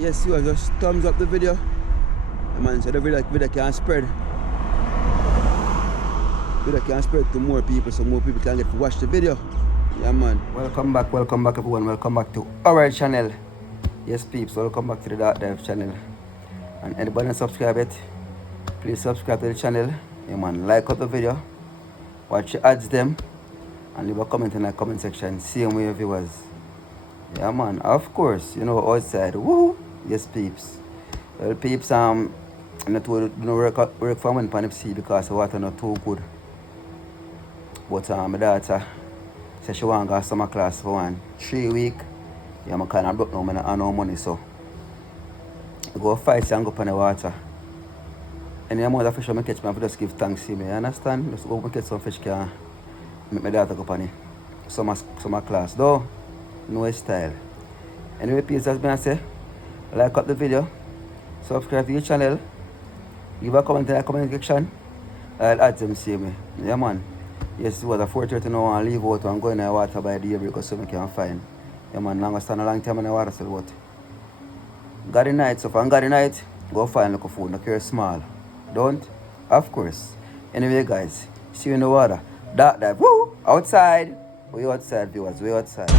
Yes, you just thumbs up the video. Yeah, man, so the video can spread. Video can spread to more people so more people can get to watch the video. Yeah, man. Welcome back everyone. Welcome back to our channel. Yes, peeps, welcome back to the Dark Dive channel. And anybody not subscribe yet, please subscribe to the channel. Yeah, man, like up the video, watch the ads them, and leave a comment in the comment section. Same way, viewers. Yeah, man, of course, you know, outside. Woohoo! Yes, peeps. Well, peeps, I'm not to work for one pan FC because the water not too good. But my daughter said she want to go to summer class for 3 weeks. Yeah, I'm kind of broke now, I don't have no money, so I go fight and go up on the water. Any amount of fish I catch, I just give thanks to me. You understand? Just go catch some fish can make my daughter go up on the summer class. Though, no style. Anyway, please, as I say, like up the video, subscribe to your channel, leave a comment in the comment section. I'll add them see me. Yeah, man. Yes, it was a 4:30 now and leave out and go in the water by the because so I can find. Yeah, man, long stand a long time in the water, so what? Got the night, so if I got the night, go find local food, not care small. Don't? Of course. Anyway, guys, see you in the water. Dark dive, woo! Outside! We outside, viewers, we outside.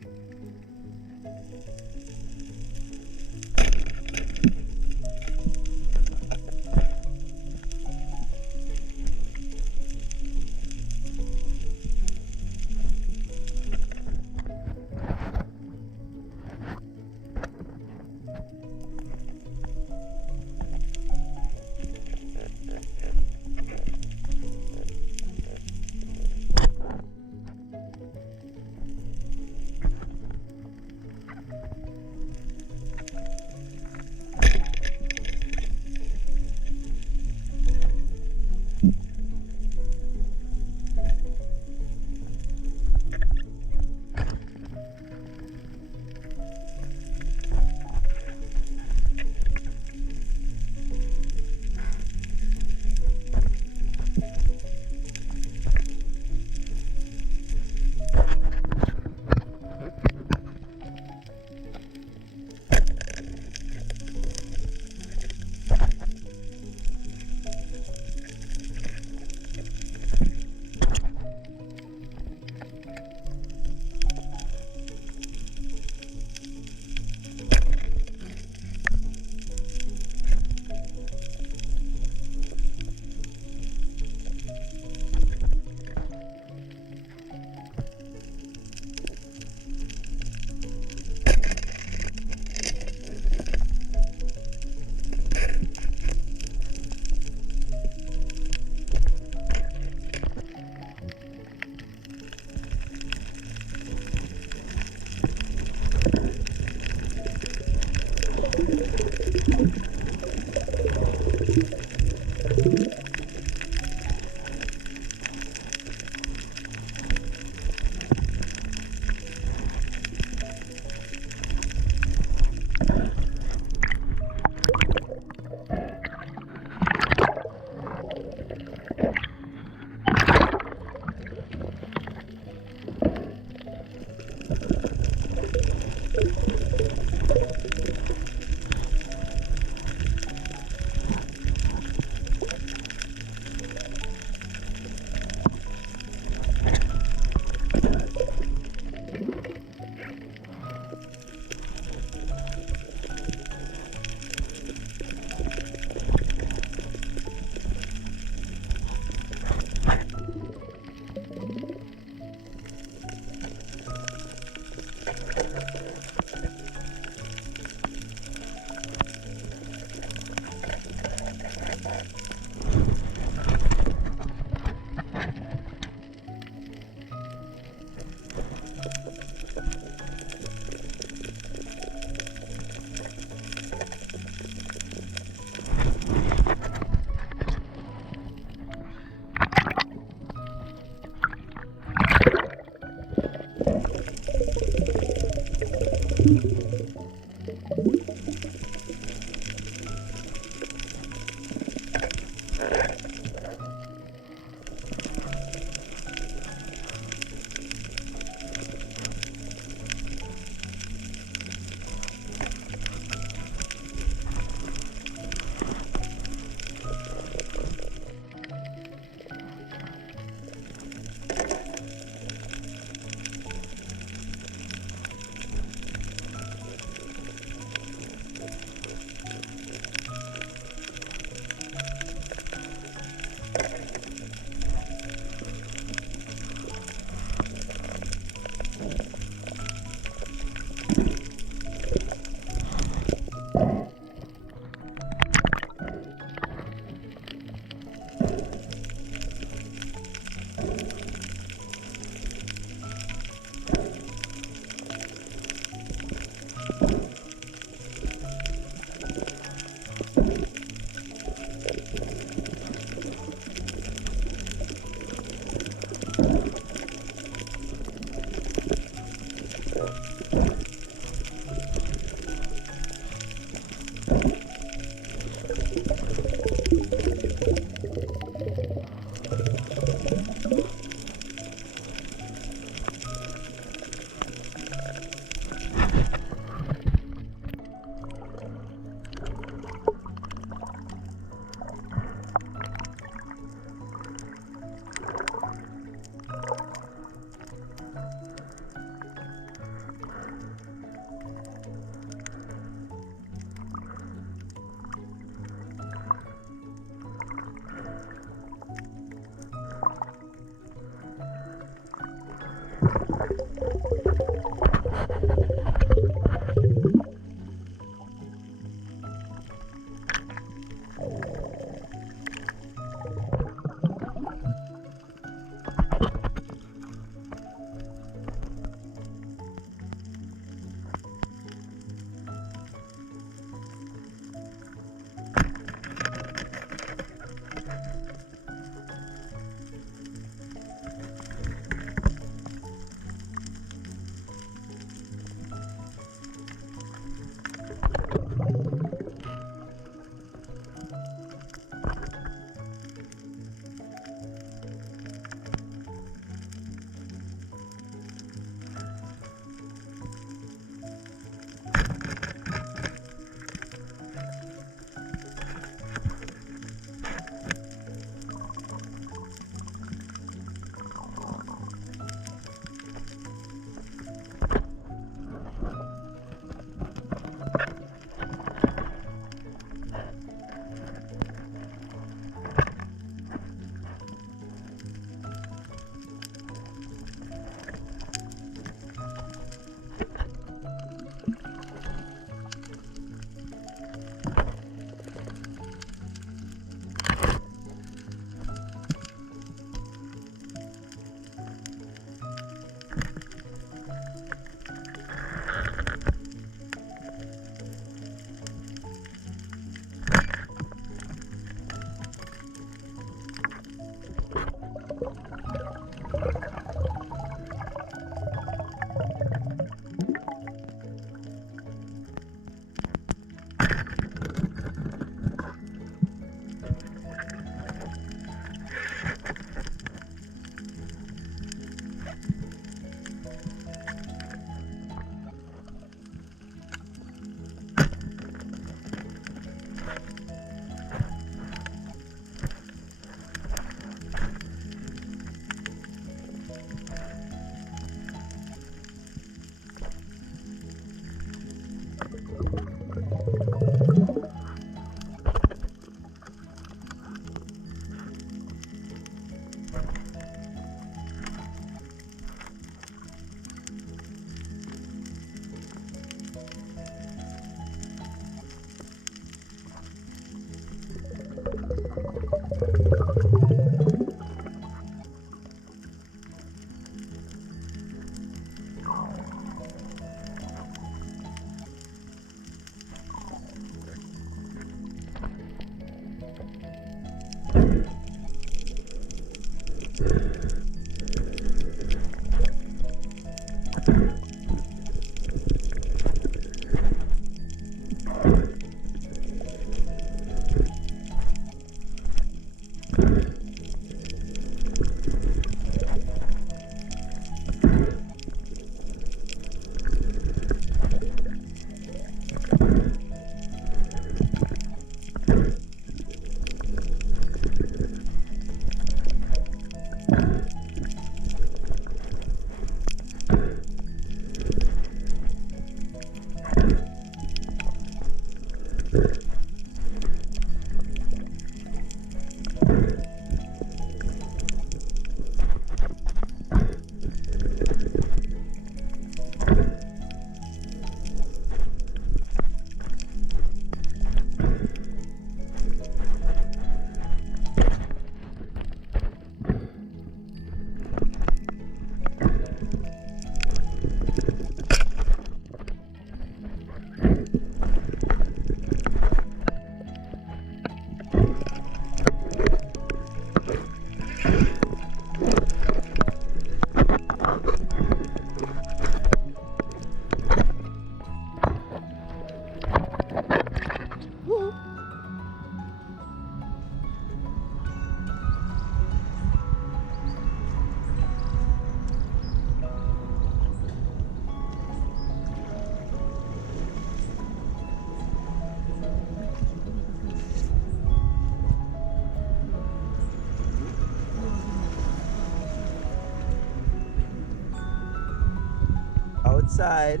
Outside,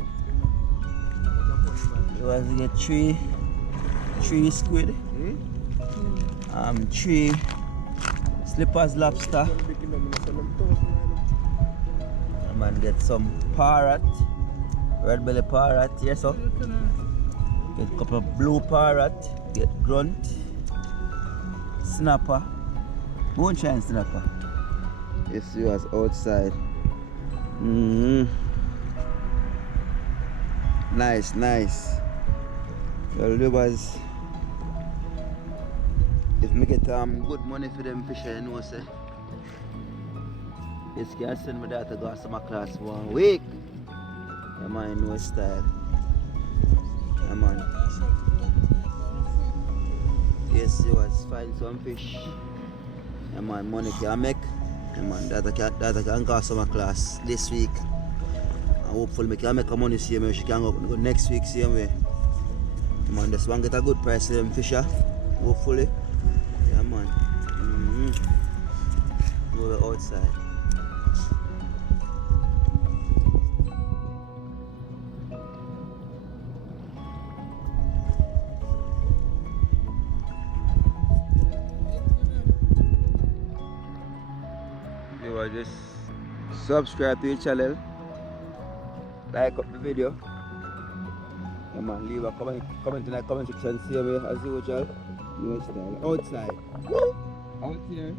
you want to get three squid, three slippers lobster. Man, get some parrot, red belly parrot, yes sir. Get a couple of blue parrot, get grunt, snapper, moonshine snapper. Yes, you was outside. Nice. Well, there was, if me get good money for them fish, you know, say, yes, can send me that to go to my class 1 week. Yeah, man, no style. Yeah, man. Yes, you was find some fish. Yeah, man, money can make. Yeah, man, that I can go to my class this week. And hopefully I can make money same way. She can go next week same way. Yeah, man, this one get a good price for them fish. Hopefully. Yeah, man. Go outside. Just subscribe to the channel, like up the video, yeah, man, leave a comment in the comment section, see me as usual. No style. Outside. Woo! Out here.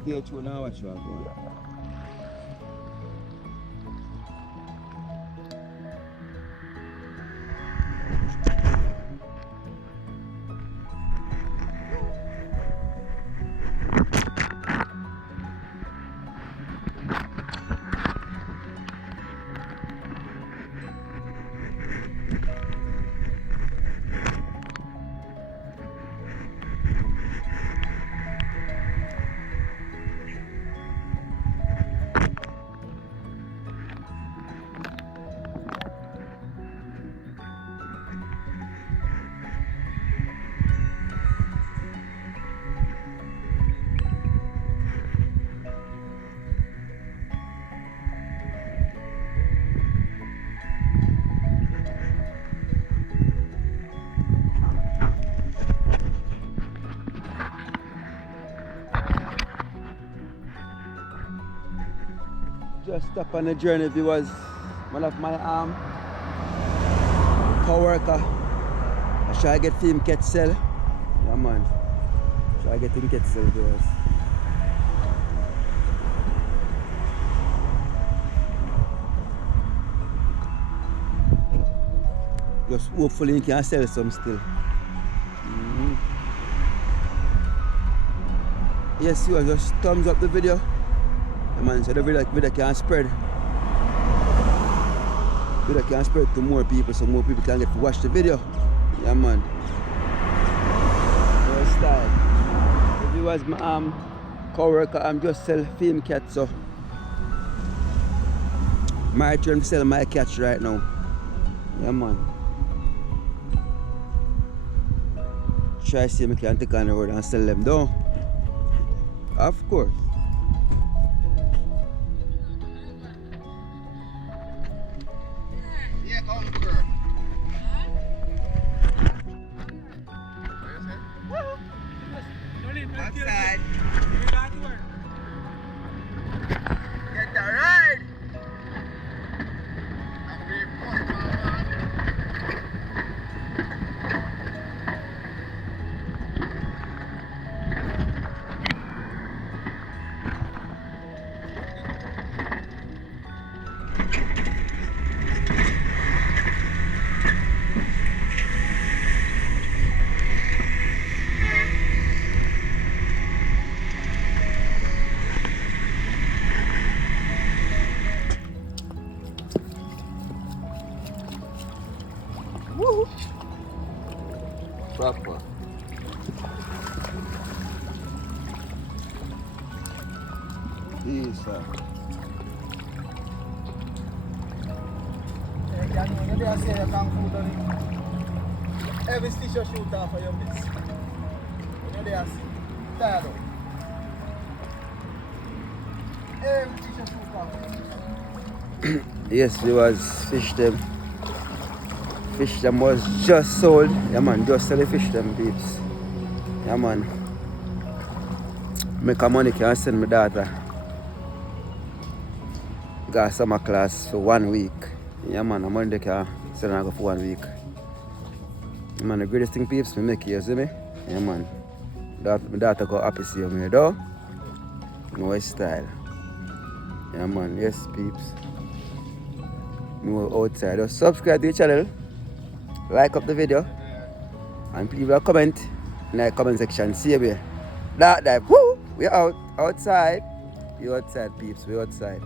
Stay tuned and watch what I'm going. Just stop on the journey viewers. One of my co-worker. I try to get him Quetzal. Yeah, man. Try to get him Quetzal viewers. Just hopefully he can sell some still. Yes, you just thumbs up the video. Man, so the video can spread. Video can spread to more people so more people can get to watch the video. Yeah, man. No style. The was my co-worker. I'm just sell film cats, so my trying to sell my cats right now. Yeah, man. Try to see if I can take on the road and sell them though. Of course. Yeah, uncle. Outside. Get the ride. Woo! Proper. Yes, sir. Every stitch you shoot off for your miss. You know they are tired of. Every stitch you shoot off. Yes, we was fish them. Fish them was just sold. Yeah man, just sell the fish them peeps. Yeah man. Make a money can send my daughter. Got summer class for 1 week. Yeah man, I'm Monday can send her go for 1 week. Yeah, man, the greatest thing peeps me make here, see me? Yeah man. My daughter got happy see me though. No style. Yeah man, yes peeps. No outside. Just subscribe to the channel. Like up the video. And please leave a comment in the comment section. See you. That woo! We out outside. We outside peeps, we outside.